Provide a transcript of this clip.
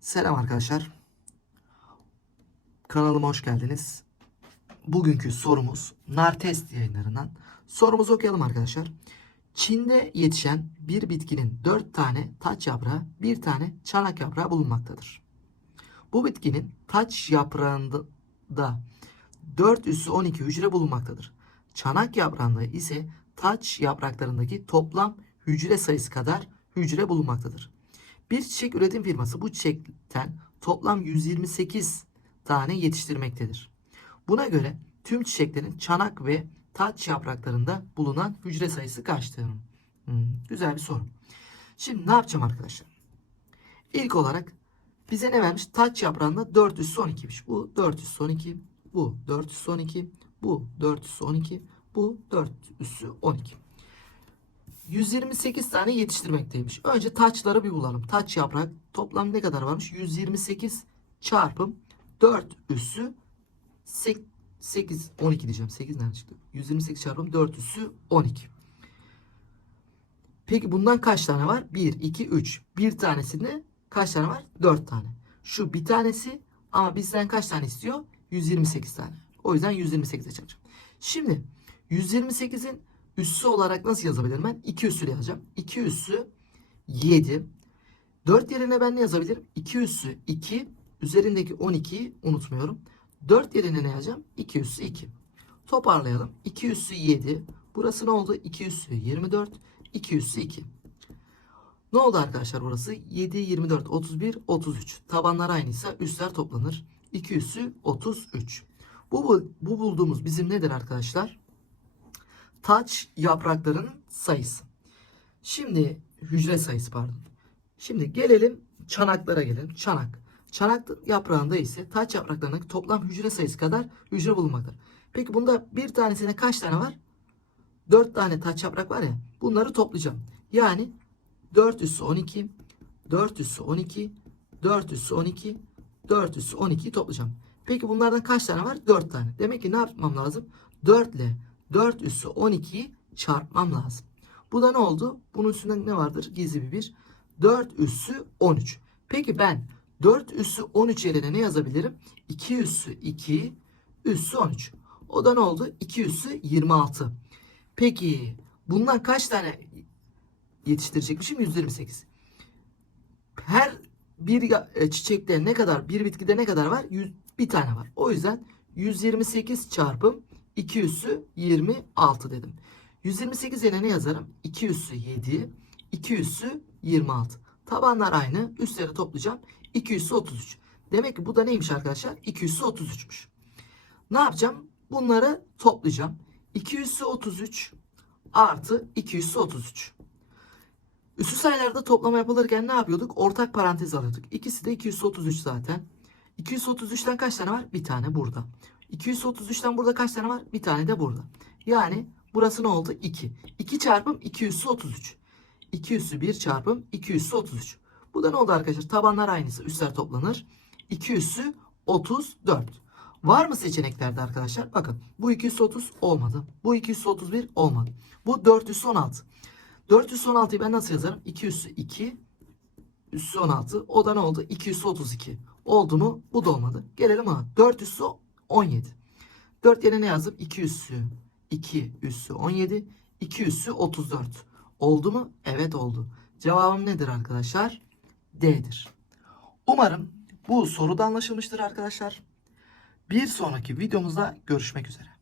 Selam arkadaşlar. Kanalıma hoş geldiniz. Bugünkü sorumuz nar test yayınlarından. Sorumuzu okuyalım arkadaşlar. Çin'de yetişen bir bitkinin 4 tane taç yaprağı, bir tane çanak yaprağı bulunmaktadır. Bu bitkinin taç yaprağında 4 üssü 12 hücre bulunmaktadır. Çanak yaprağında ise taç yapraklarındaki toplam hücre sayısı kadar hücre bulunmaktadır. Bir çiçek üretim firması bu çiçekten toplam 128 tane yetiştirmektedir. Buna göre tüm çiçeklerin çanak ve taç yapraklarında bulunan hücre sayısı kaçtır? Hmm, güzel bir soru. Şimdi ne yapacağım arkadaşlar? İlk olarak bize ne vermiş? Taç yaprağında 4 üssü 12'miş. Bu 4 üssü 12, bu 4 üssü 12, bu 4 üssü 12, bu 4 üssü 12. 128 tane yetiştirmekteymiş. Önce taçları bir bulalım. Taç yaprak toplam ne kadar varmış? 128 çarpım 4 üssü 8 12 diyeceğim. 8 nereden çıktı? 128 çarpım 4 üssü 12. Peki bundan kaç tane var? 1, 2, 3. Bir tanesinde kaç tane var? 4 tane. Şu bir tanesi ama bizden kaç tane istiyor? 128 tane. O yüzden 128'e çarpacağım. Şimdi 128'in üssü olarak nasıl yazabilirim ben? 2 üssü yazacağım. 2 üssü 7. 4 yerine ben ne yazabilirim? 2 üssü 2. Üzerindeki 12'yi unutmuyorum. 4 yerine ne yazacağım? 2 üssü 2. Toparlayalım. 2 üssü 7. Burası ne oldu? 2 üssü 24. 2 üssü 2. Ne oldu arkadaşlar burası? 7, 24, 31, 33. Tabanlar aynıysa üstler toplanır. 2 üssü 33. Bu, bu, bu bulduğumuz bizim nedir arkadaşlar? Taç yapraklarının sayısı. Şimdi hücre sayısı pardon. Şimdi gelelim çanaklara gelelim. Çanak. Çanak yaprağında ise taç yapraklarındaki toplam hücre sayısı kadar hücre bulunmaktadır. Peki bunda bir tanesine kaç tane var? 4 tane taç yaprak var ya. Bunları toplayacağım. Yani 4 üssü 12, 4 üssü 12, 4 üssü 12, 4 üssü 12'yi toplayacağım. Peki bunlardan kaç tane var? 4 tane. Demek ki ne yapmam lazım? 4 ile 4 üssü 12'yi çarpmam lazım. Bu da ne oldu? Bunun üstünde ne vardır? Gizli bir bir. 4 üssü 13. Peki ben 4 üssü 13 yerine ne yazabilirim? 2 üssü 2 üssü 13. O da ne oldu? 2 üssü 26. Peki bundan kaç tane yetiştirecekmişim? 128. Her bir e, çiçekte ne kadar, bir bitkide ne kadar var? 100, bir tane var. O yüzden 128 çarpım 2 üssü 26 dedim. 128 yerine ne yazarım? 2 üssü 7, 2 üssü 26. Tabanlar aynı. Üstleri toplayacağım. 2 üssü 33. Demek ki bu da neymiş arkadaşlar? 2 üssü 33'müş. Ne yapacağım? Bunları toplayacağım. 2 üssü 33 artı 2 üssü 33. Üssü sayılarda toplama yapılırken ne yapıyorduk? Ortak parantez alıyorduk. İkisi de 233 zaten. 233'ten kaç tane var? Bir tane burada. 233'ten burada kaç tane var? Bir tane de burada. Yani burası ne oldu? 2. 2 çarpım 2 üssü 33. 2 üssü 1 çarpım 2 üssü 33. Bu da ne oldu arkadaşlar? Tabanlar aynısı. Üstler toplanır. 2 üssü 34. Var mı seçeneklerde arkadaşlar? Bakın bu 230 olmadı. Bu 231 olmadı. Bu 416. 416'yı ben nasıl yazarım? 2 üssü 2 üssü 16. O da ne oldu? 2 üssü 32. Oldu mu? Bu da olmadı. Gelelim ha. 4 üssü 17. 4 yerine ne yazdım? 2 üssü 2 üssü 17. 2 üssü 34. Oldu mu? Evet oldu. Cevabım nedir arkadaşlar? D'dir. Umarım bu soru da anlaşılmıştır arkadaşlar. Bir sonraki videomuzda görüşmek üzere.